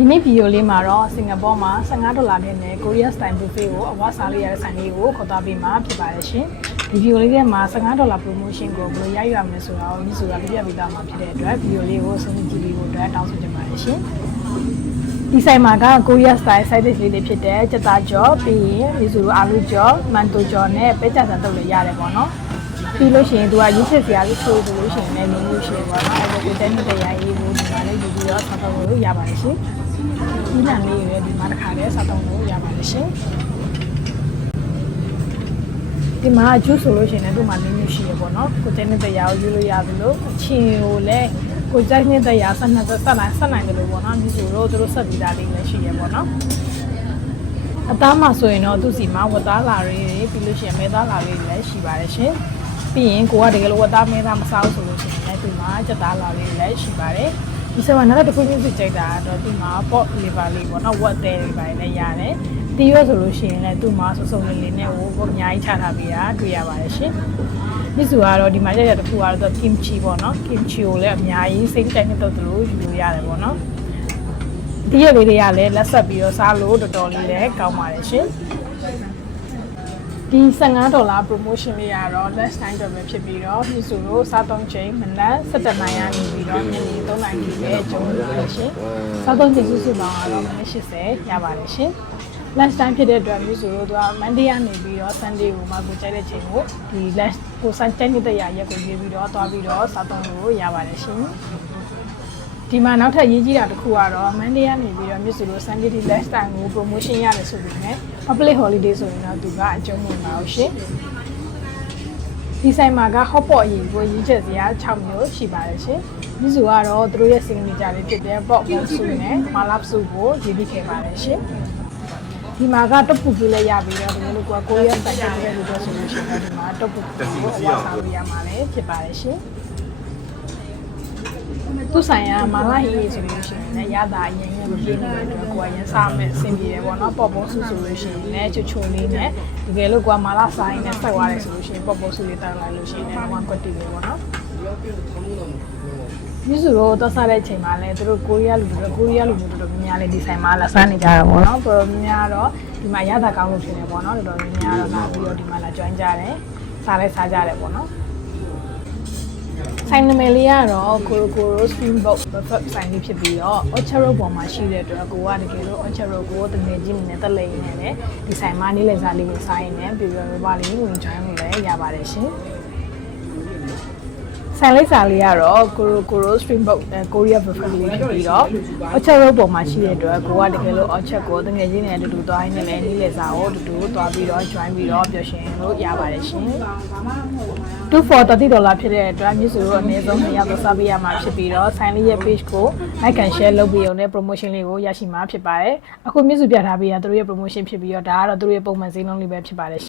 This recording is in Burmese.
ဒီနေ့ဗီဒီယိုလေးမှာတော့စင်ကာပူမှာ15ဒေါ်လာနဲ့ Korea Style Buffet ကိုအဝစားလေးရတဲ့ဆိုင်လေးကိုခေါ်သွားပေးမှာဖြစ်ပါတယ်ရှင်။ဒီဗီဒီယိုလေးထဲမှာ15ဒေါ်လာ promotion ကိုဘယ်လိုရယူရမလဲဆိုတာကိုမြစ်ဆိုတာပြပြပေးသားမှာဖြစ်တဲ့အတွက်ဗီဒီယိုလေးကိုဆုံးဖြတ်ကြည့်ပြီးဖို့အတွက်တောင်းဆိုချင်ပါတယ်ရှင်။ဒီဆိုင်မှာက Korea Style side dish လေးတွေဖြစ်တဲ့ကြက်သားကြော်ပြီးရင်မြစ်စုအာလူကြော်မန်တိုကြော်နဲ့ပဲကြဆန်တုပ်လေးရတယ်ပေါ့နော်။ပြီးလို့ရှိရင်သူကရွေးချက်စရာလေးဆိုလို့ရှိရင်လည်းလုံးလို့ရှိရင်ပေါ့နော်အဲ့ဒါကိုတက်နေတဲ့ရာရေးကိုဒီမှာလေးယူပြီးတော့ဆောက်တော့လို့ရပါတယ်ရှင်။ ဒီနံလေးတွေဒီမှာတစ်ခါလေးဆောက်တော့လို့ရပါတယ်ရှင်။ဒီမှာဂျူးဆိုလို့ရှိရင်လည်းသူ့မှာနည်းနည်းရှိရပေါ့နော်။ကိုတက်နေတဲ့ရာကိုယူလို့ရသလိုအချင်းကိုလည်းကိုကြိုက်နေတဲ့ရာဆက်နှစ်ဆက်နိုင်ဆက်နိုင်တယ်လို့ပေါ့နော်။ဒီဆိုတော့သူတို့ဆက်ပြီးသားလေးလည်းရှိရပေါ့နော်။အသားမှာဆိုရင်တော့သူ့စီမှာဝတ်သားလာတွေပြီးလို့ရှိရင်မဲသားလာလေးတွေလည်းရှိပါတယ်ရှင်။ပြီးရင်ကိုကတကယ်လို့ဝတ်သားမဲသားမစားဘူးဆိုလို့ရှိရင်လည်းဒီမှာကြက်သားလာလေးတွေလည်းရှိပါတယ်။ ဒီဆက်မှာနောက်တစ်ခုမျိုးစစ်ကြိုက်တာတော့ဒီမှာ pot liver လေးပေါ့နော်ဝတ်သေးတွေပါတယ်လည်းရတယ်။တီးရွက်ဆိုလို့ရှိရင်လည်းသူ့မှာစုံစုံလေးလေးနဲ့ဟိုအများကြီးချထားပေးတာတွေ့ရပါတယ်ရှင်။မြစ်စုကတော့ဒီမှာရရတစ်ခုကတော့ kimchi ပေါ့နော် kimchi ကိုလည်းအများကြီးစိတ်ကြိုက်နေတော့သူလို့ယူလို့ရတယ်ပေါ့နော်။ဒီရက်လေးတွေကလည်းလက်ဆက်ပြီးတော့စားလို့တော်တော်လေးလည်းကောင်းပါတယ်ရှင်။ ဒီ15ဒေါ်လာ promotion လေးကတော့ last time တော့ပဲဖြစ်ပြီးတော့ဒီဆိုလို့စားသုံးချိန်မနက်7:00နာရီကနေပြီးတော့ညနေ3:00နာရီပဲကျုံလို့ရရှင်။စားသုံးချိန်စုစုပေါင်းကတော့မိနစ်80ရပါတယ်ရှင်။ last time ဖြစ်တဲ့အတွက်မျိုးဆိုလို့သူက Monday ကနေပြီးတော့ Sunday ကိုမှကိုကြိုက်တဲ့ချိန်ကိုဒီ last ကိုစံချိန်နေတဲ့ရရက်ကိုရွေးပြီးတော့သွားပြီးတော့စားသုံးလို့ရပါတယ်ရှင်။ ဒီမှာနောက်ထပ်ရေးကြီးတာတစ်ခုကတော့ Monday ကနေပြီးတော့မြစ်စုလို့ Sunday ဒီ last time ကို promotion ရတယ်ဆိုပြီးね public holiday ဆိုရင်တော့သူကအကျုံးဝင်ပါအောင်ရှင်ဒီဆိုင်မှာက hot pot အရင်ကိုရေးချက်စရာ6မျိုးရှိပါတယ်ရှင်မြစ်စုကတော့သူတို့ရဲ့ signature လေးဖြစ်တဲ့ pot pot စုနဲ့ malap စုကိုရေးပြီးခဲ့ပါတယ်ရှင်ဒီမှာကတပူကြီးလည်းရပြီးတော့ဒီလိုကကိုရီးယားဆိုင်တဲ့လူတွေဆိုလို့ရှိရင်ဒီမှာတပူကြီးကိုဝါစားလို့ရမှာလည်းဖြစ်ပါတယ်ရှင် သူဆိုင်ကမာလာဟီဆိုလို့ရှိရင်လည်းရတာအရင်ရင်မပြည့်နေတဲ့အတွက်ကိုယ်ကရင်စားမဲ့အဆင်ပြေတယ်ပေါ့နော်ပေါ့ပေါ့ဆူဆိုလို့ရှိရင်လည်းချိုချိုလေးနဲ့တကယ်လို့ကိုယ်ကမာလာဆိုင်နဲ့ဆက်သွားတယ်ဆိုလို့ရှိရင်ပေါ့ပေါ့ဆူလေးတောက်လိုက်လို့ရှိရင်လည်းဝမ်ကွက်တီလေးပေါ့နော်မြစ်စုတော့သွားစားတဲ့အချိန်မှာလည်းသူတို့ကိုရီးယားလူတွေကိုရီးယားလူမျိုးတို့များများလေးဒီဆိုင်မှာလာစားနေကြတာပေါ့နော်တော်တော်များများတော့ဒီမှာရတာကောင်းလို့ဖြစ်နေပေါ့နော်တော်တော်များများတော့လာပြီးတော့ဒီမှာလာ join ကြတယ်စားလဲစားကြတယ်ပေါ့နော် ဆိုင်နမယ်လေးကတော့ကိုရိုကိုရို stream boat perfect ဆိုင်လေးဖြစ်ပြီးတော့ Orchard Road ပေါ်မှာရှိတဲ့အတွက်ကိုကတကယ်လို့ Orchard Road ကိုတငယ်ချင်းနဲ့တက်လိမ့်နေတယ်ဒီဆိုင်မှာနေလေစားလေးကိုစားရင်လည်းပြီးတော့ဘာလေးဝင် join လို့လည်းရပါတယ်ရှင် ဆိုင်လေးစာလေးကတော့ကိုရိုကိုရို stream boat ကိုရီးယား perfect လေးဖြစ်ပြီးတော့ Orchard Road ပေါ်မှာရှိတဲ့အတွက်ကိုကတကယ်လို့ Orchard ကိုတငယ်ချင်းနဲ့အတူတူသွားရင်းနဲ့လည်းနေလေစားကိုအတူတူသွားပြီးတော့ join ပြီးတော့ပျော်ရွှင်လို့ရပါတယ်ရှင်2 for 30ဒေါ်လာဖြစ်တဲ့အတွက်မြစ်စုတို့အနည်းဆုံး2ယောက်တော့စားပေးရမှာဖြစ်ပြီးတော့ဆိုင်လေးရဲ့ page ကို like and share လုပ်ပြီးအောင်နဲ့ promotion လေးကိုရရှိမှာဖြစ်ပါတယ်အခုမြစ်စုပြထားပေးတာသူတို့ရဲ့ promotion ဖြစ်ပြီးတော့ဒါကတော့သူတို့ရဲ့ပုံမှန်ဈေးနှုန်းလေးပဲဖြစ်ပါတယ်